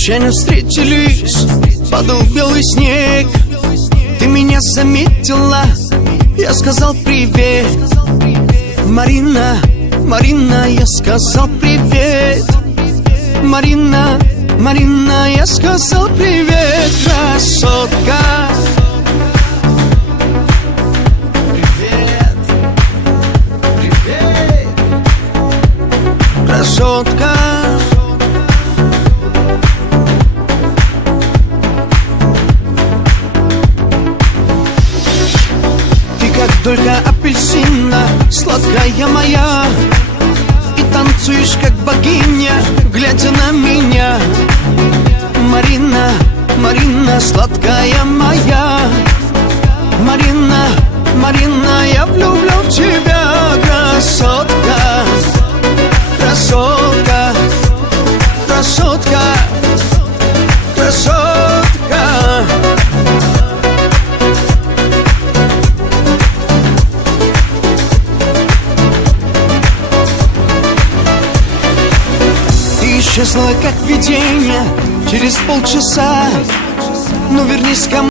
случайно встретились, падал белый снег. Ты меня заметила, я сказал привет. Марина, Марина, я сказал привет. Марина, Марина, я сказал привет. Красотка. Привет, привет. Красотка. Как только апельсина, сладкая моя, и танцуешь, как богиня, глядя на меня. Марина, Марина, сладкая моя. Марина, Марина, я влюблен в тебя. Красотка, красотка, красотка, красотка. Исчезла, как видение, через полчаса. Ну вернись ко мне.